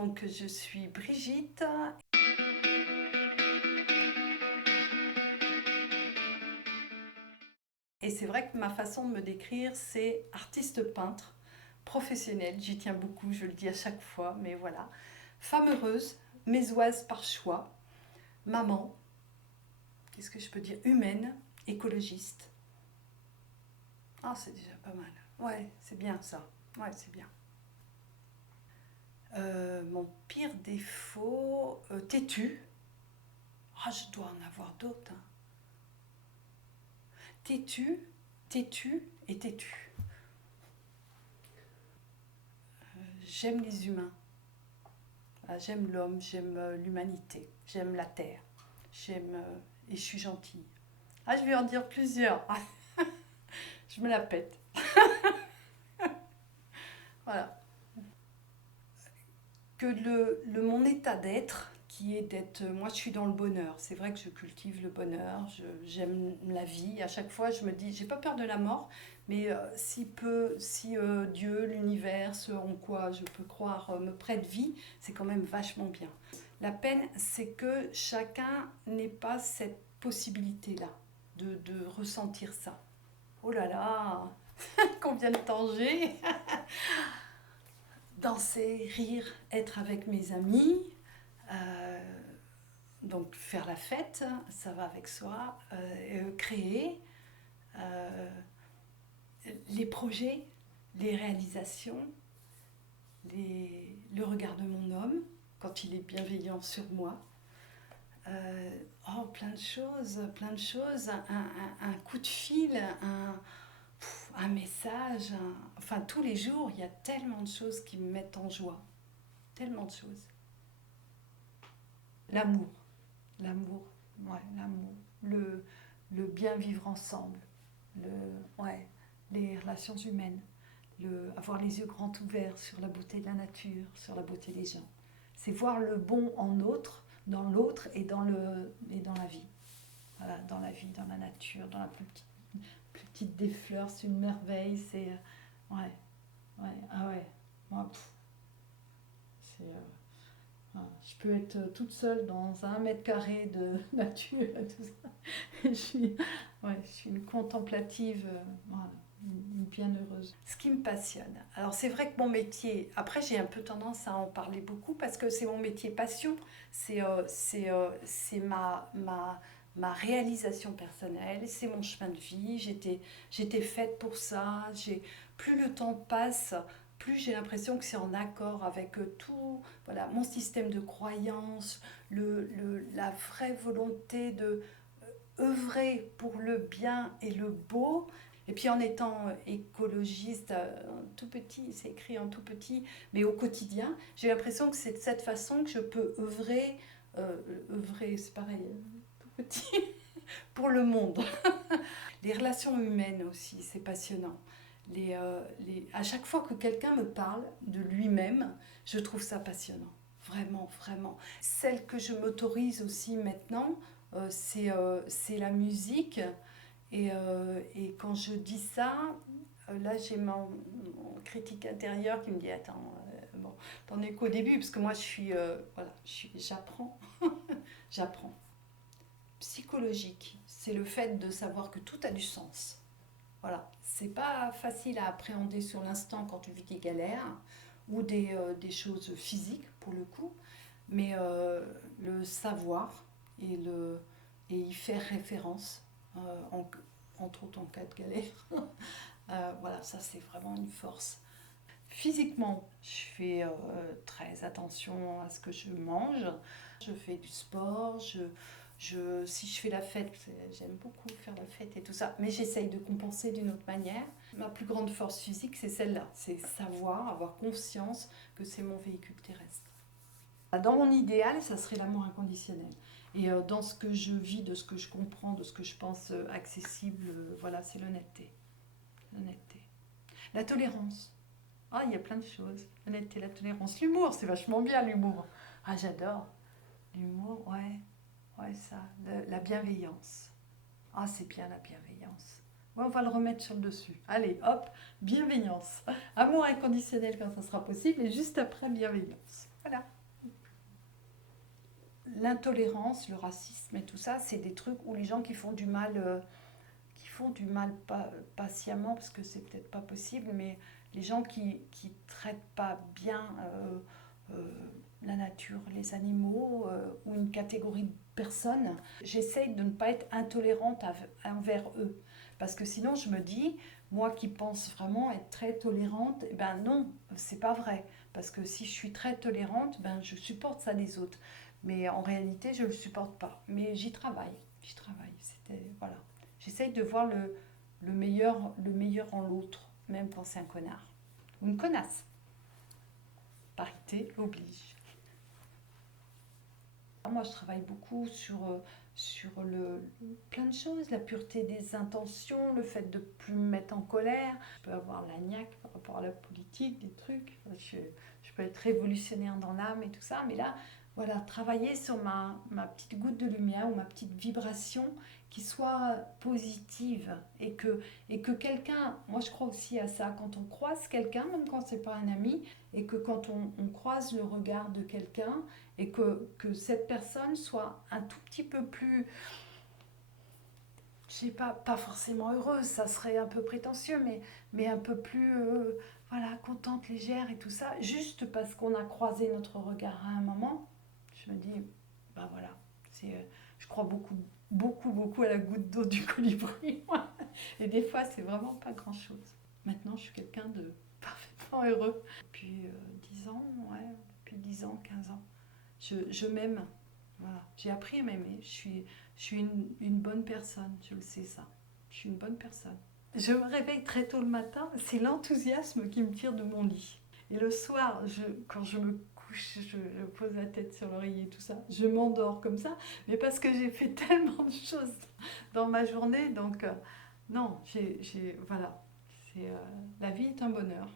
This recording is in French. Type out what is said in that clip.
Donc je suis Brigitte. Et c'est vrai que ma façon de me décrire, c'est artiste peintre, professionnelle, j'y tiens beaucoup, je le dis à chaque fois, mais voilà. Femme heureuse, mésoise par choix, maman, qu'est-ce que je peux dire, humaine, écologiste. Ah, c'est déjà pas mal. Ouais, c'est bien ça. Ouais, c'est bien. Mon pire défaut, têtu. Ah, je dois en avoir d'autres, hein. Têtu, têtu et têtu. J'aime les humains. Ah, j'aime l'homme, j'aime l'humanité, j'aime la terre, j'aime et je suis gentille. Ah, je vais en dire plusieurs. Je me la pète. Voilà. Que mon état d'être, qui est d'être, moi je suis dans le bonheur. C'est vrai que je cultive le bonheur, j'aime la vie. À chaque fois, je me dis, j'ai pas peur de la mort, mais si Dieu, l'univers, ce en quoi je peux croire, me prête vie, c'est quand même vachement bien. La peine, c'est que chacun n'ait pas cette possibilité-là de ressentir ça. Oh là là, combien de temps j'ai. Danser, rire, être avec mes amis, euh, donc faire la fête, ça va avec soi, créer, euh, les projets, les réalisations, le regard de mon homme quand il est bienveillant sur moi. Oh, plein de choses, un coup de fil, un message, enfin tous les jours, il y a tellement de choses qui me mettent en joie, tellement de choses. L'amour, l'amour, ouais, l'amour, le bien vivre ensemble, ouais, les relations humaines, avoir les yeux grands ouverts sur la beauté de la nature, sur la beauté des gens. C'est voir le bon en autre, dans l'autre et dans la vie. Voilà, dans la vie, dans la nature, dans la plus petite des fleurs, c'est une merveille, c'est... ouais, ouais, ah ouais, moi, c'est... je peux être toute seule dans 1 mètre carré de nature et tout ça. Je suis une contemplative, voilà, une bienheureuse. Ce qui me passionne. Alors c'est vrai que mon métier, après j'ai un peu tendance à en parler beaucoup parce que c'est mon métier passion, c'est ma réalisation personnelle, c'est mon chemin de vie, j'étais faite pour ça, plus le temps passe, plus j'ai l'impression que c'est en accord avec tout, voilà, mon système de croyances, la vraie volonté de œuvrer pour le bien et le beau. Et puis en étant écologiste, tout petit, c'est écrit en tout petit, mais au quotidien, j'ai l'impression que c'est de cette façon que je peux œuvrer, c'est pareil, tout petit, pour le monde. Les relations humaines aussi, c'est passionnant. À chaque fois que quelqu'un me parle de lui-même, je trouve ça passionnant. Vraiment, vraiment. Celle que je m'autorise aussi maintenant, c'est la musique. Et quand je dis ça, là j'ai mon critique intérieur qui me dit attends, bon, t'en es qu'au début, parce que moi voilà, j'apprends. J'apprends. Psychologique, c'est le fait de savoir que tout a du sens. Voilà, c'est pas facile à appréhender sur l'instant quand tu vis des galères ou des choses physiques pour le coup, mais le savoir et y faire référence, entre autres en cas de galère, voilà, ça c'est vraiment une force. Physiquement, je fais très attention à ce que je mange. Je fais du sport, si je fais la fête, j'aime beaucoup faire la fête et tout ça, mais j'essaye de compenser d'une autre manière. Ma plus grande force physique, c'est celle-là, c'est savoir, avoir conscience que c'est mon véhicule terrestre. Dans mon idéal, ça serait l'amour inconditionnel. Et dans ce que je vis, de ce que je comprends, de ce que je pense accessible, voilà, c'est l'honnêteté. L'honnêteté. La tolérance. Ah, il y a plein de choses. L'honnêteté, la tolérance. L'humour, c'est vachement bien l'humour. Ah, j'adore. L'humour, ouais. Ouais, ça. La bienveillance. Ah, c'est bien la bienveillance. Ouais, on va le remettre sur le dessus. Allez, hop, bienveillance. Amour inconditionnel quand ça sera possible et juste après, bienveillance. Voilà. L'intolérance, le racisme et tout ça, c'est des trucs où les gens qui font du mal patiemment, parce que c'est peut-être pas possible, mais les gens qui traitent pas bien euh, la nature, les animaux ou une catégorie de personnes, j'essaye de ne pas être intolérante envers eux. Parce que sinon, je me dis, moi qui pense vraiment être très tolérante, eh ben non, c'est pas vrai. Parce que si je suis très tolérante, ben je supporte ça des autres. Mais en réalité, je ne le supporte pas. Mais j'y travaille. J'y travaille. Voilà. J'essaye de voir le meilleur en l'autre, même quand c'est un connard. Ou une connasse. Parité oblige. Moi, je travaille beaucoup sur plein de choses, la pureté des intentions, le fait de ne plus me mettre en colère. Je peux avoir la niaque par rapport à la politique, des trucs. Je peux être révolutionnaire dans l'âme et tout ça. Mais là, voilà, travailler sur ma petite goutte de lumière ou ma petite vibration qui soit positive et que quelqu'un, moi je crois aussi à ça, quand on croise quelqu'un, même quand c'est pas un ami, et que quand on croise le regard de quelqu'un, et que cette personne soit un tout petit peu plus, je sais pas forcément heureuse, ça serait un peu prétentieux, mais un peu plus voilà, contente, légère et tout ça, juste parce qu'on a croisé notre regard à un moment, je me dis, bah voilà, je crois beaucoup à la goutte d'eau du colibri. Et des fois, c'est vraiment pas grand-chose. Maintenant, je suis quelqu'un de parfaitement heureux. Depuis 10 ans, ouais, depuis 10 ans, 15 ans. Je m'aime. Voilà. J'ai appris à m'aimer. Je suis une bonne personne, je le sais ça. Je suis une bonne personne. Je me réveille très tôt le matin, c'est l'enthousiasme qui me tire de mon lit. Et le soir, quand je me couche, je pose la tête sur l'oreiller et tout ça, je m'endors comme ça, mais parce que j'ai fait tellement de choses dans ma journée, donc non, voilà. La vie est un bonheur.